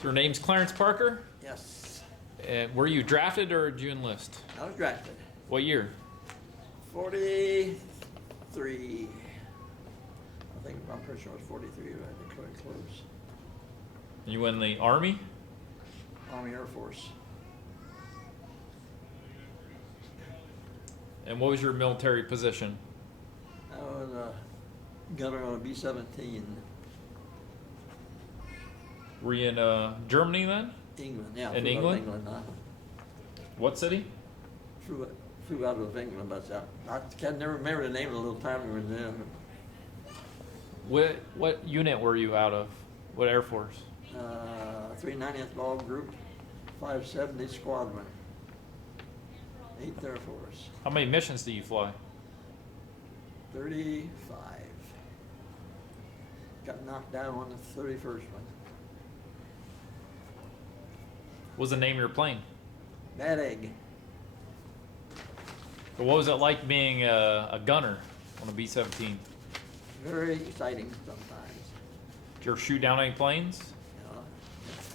So your name's Clarence Parker? Yes. And were you drafted or did you enlist? I was drafted. What year? 43. I'm pretty sure it was 43. I think quite close. You in the Army? Army Air Force. And what was your military position? I was a gunner on a B-17. Were you in Germany then? England, yeah. In flew out of England? England, What city? flew out of England, but I can never remember the name of the little town we were in. What unit were you out of? What Air Force? 390th Ball Group, 570 Squadron, 8th Air Force. How many missions do you fly? 35. Got knocked down on the 31st one. What was the name of your plane? Bad Egg. What was it like being a gunner on a B-17? Very exciting sometimes. Did you ever shoot down any planes? You know,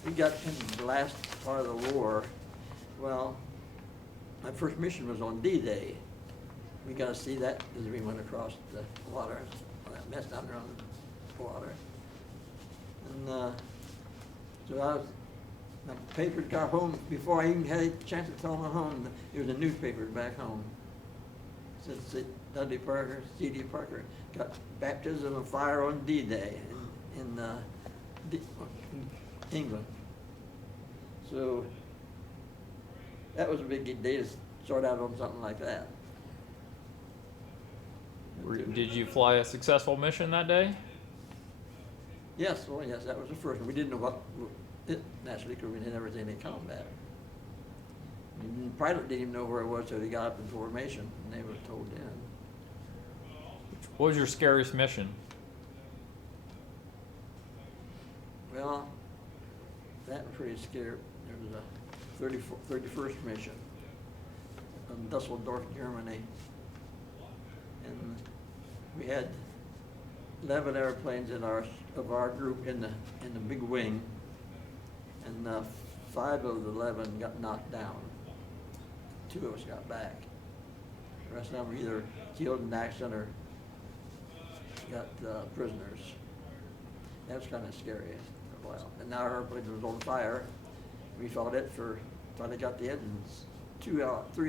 we got in the last part of the war. Well, my first mission was on D-Day. We got to see that as we went across the water, that mess down there on the water. And so my paper got home before I even had a chance to tell them home. There was a newspaper back home. It said Dudley Parker, C.D. Parker, got baptism of fire on D-Day in England. So that was a big day to start out on something like that. Did you fly a successful mission that day? Yes, well, yes, that was the first one. We didn't know what it naturally because we never did any combat. The pilot didn't even know where it was until he got up in formation, and they were told in. What was your scariest mission? Well, that was pretty scary. There was a 31st mission in Dusseldorf, Germany, and we had 11 airplanes of our group in the big wing, and 5 of the 11 got knocked down. 2 of us got back. The rest of them were either killed in accident or got prisoners. That was kind of scary for a while. And now our airplane was on fire. We fought it finally got the engines. 3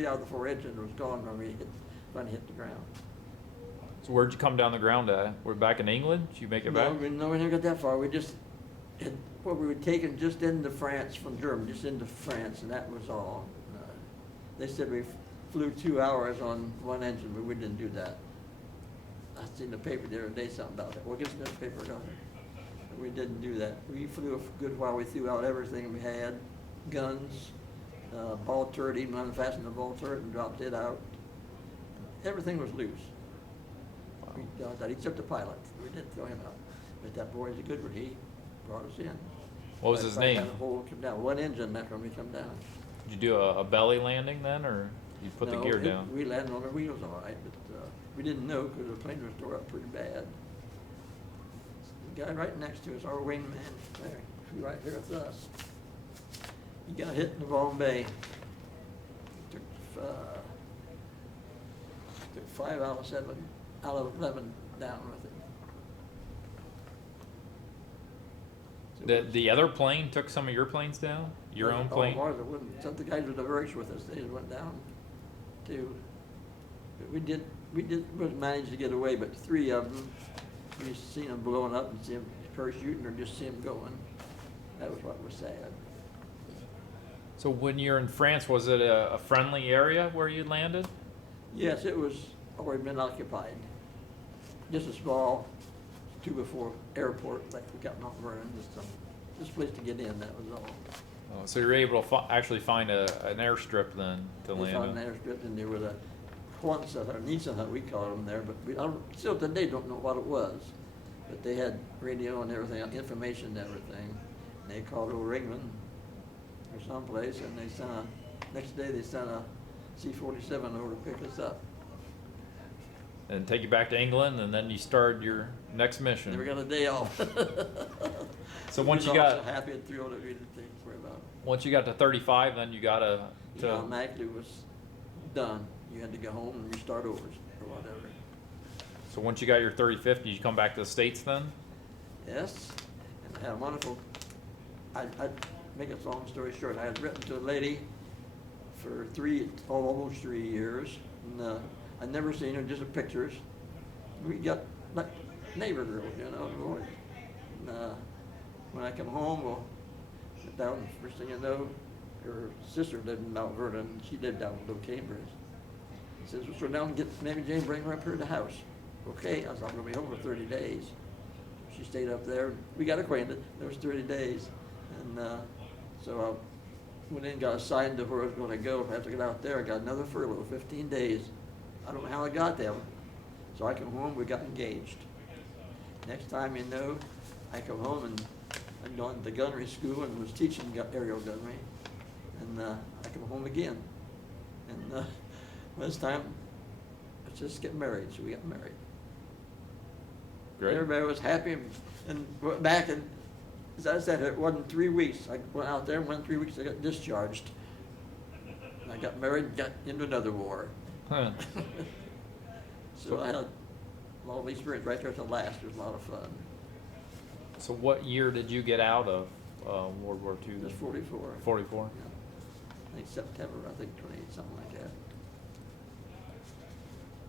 out of the 4 engines was gone when we finally hit the ground. So where'd you come down the ground at? We're back in England? Did you make it back? No, we never got that far. We just had we were taken just into France from Germany, just into France, and that was all. They said we flew 2 hours on one engine, but we didn't do that. I seen the paper the other day something about it. Well, get the paper going. But we didn't do that. We flew a good while. We threw out everything we had, guns, ball turret, even unfastened the ball turret and dropped it out. Everything was loose. We did that, except the pilot. We did throw him out. But that boy is a good one. He brought us in. What was his name? The whole come down. One engine left when we come down. Did you do a belly landing then, or you put the gear down? We landed on our wheels all right, but we didn't know because the plane was tore up pretty bad. The guy right next to us, our wingman, there, right here with us, he got hit in the wrong bay. Took 5 out of 11 down with it. So The other plane took some of your planes down? Your own plane? Ours, it wouldn't. Some of the guys with the verge with us, they just went down too. But we managed to get away, but 3 of them, we seen them blowing up and see them parachuting or just see them going. That was what was sad. So when you're in France, was it a friendly area where you landed? Yes, it was already been occupied. Just a small 2x4 airport, like we got Mount Vernon, just place to get in, that was all. Oh, so you're able to actually find an airstrip then to We land found in? an airstrip, and there was a Quonset or Nissan, we called them there, but still today don't know what it was. But they had radio and everything, information and everything. And they called over England or someplace, and next day they sent a C-47 over to pick us up. And take you back to England, and then you started your next mission. Never got a day off. So once you He was got also happy and thrilled that we didn't think for about it. once you got to 35, then you got He automatically was done. You had to go home and restart over or whatever. So once you got your 35th, did you come back to the States then? Yes, and I had a wonderful, I make a long story short, I had written to a lady for almost 3 years, and I'd never seen her, just the pictures. We got like neighbor girls, you know. And, when I come home, we'll sit down, first thing you know, her sister lived in Mount Vernon, and she lived down below Cambridge. She says, we'll go down and get Mammy Jane, bring her up here to the house. Okay, I was I'm gonna be home for 30 days. She stayed up there, we got acquainted, there was 30 days. And so I went in and got assigned to where I was gonna go. If I had to get out there, I got another furlough, 15 days. I don't know how I got them. So I come home, we got engaged. Next time you know, I come home and I'd gone to gunnery school and was teaching aerial gunnery. And I come home again. And this time, let's just get married. So we got married. Great. Everybody was happy and went back, and as I said, it wasn't 3 weeks. I went out there and went 3 weeks, I got discharged. And I got married and got into another war. Huh. So I had a lot of experience right there till last. It was a lot of fun. So what year did you get out of World War II? It was 44. 44. Yeah. I think September, I think 28, something like that.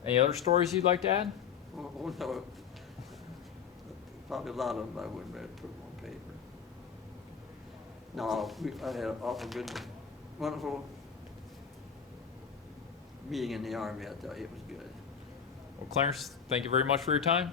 Any other stories you'd like to add? Oh no. Probably a lot of them I wouldn't be able to put them on paper. No, I had an awful good, wonderful meeting in the Army, I tell you, it was good. Well, Clarence, thank you very much for your time.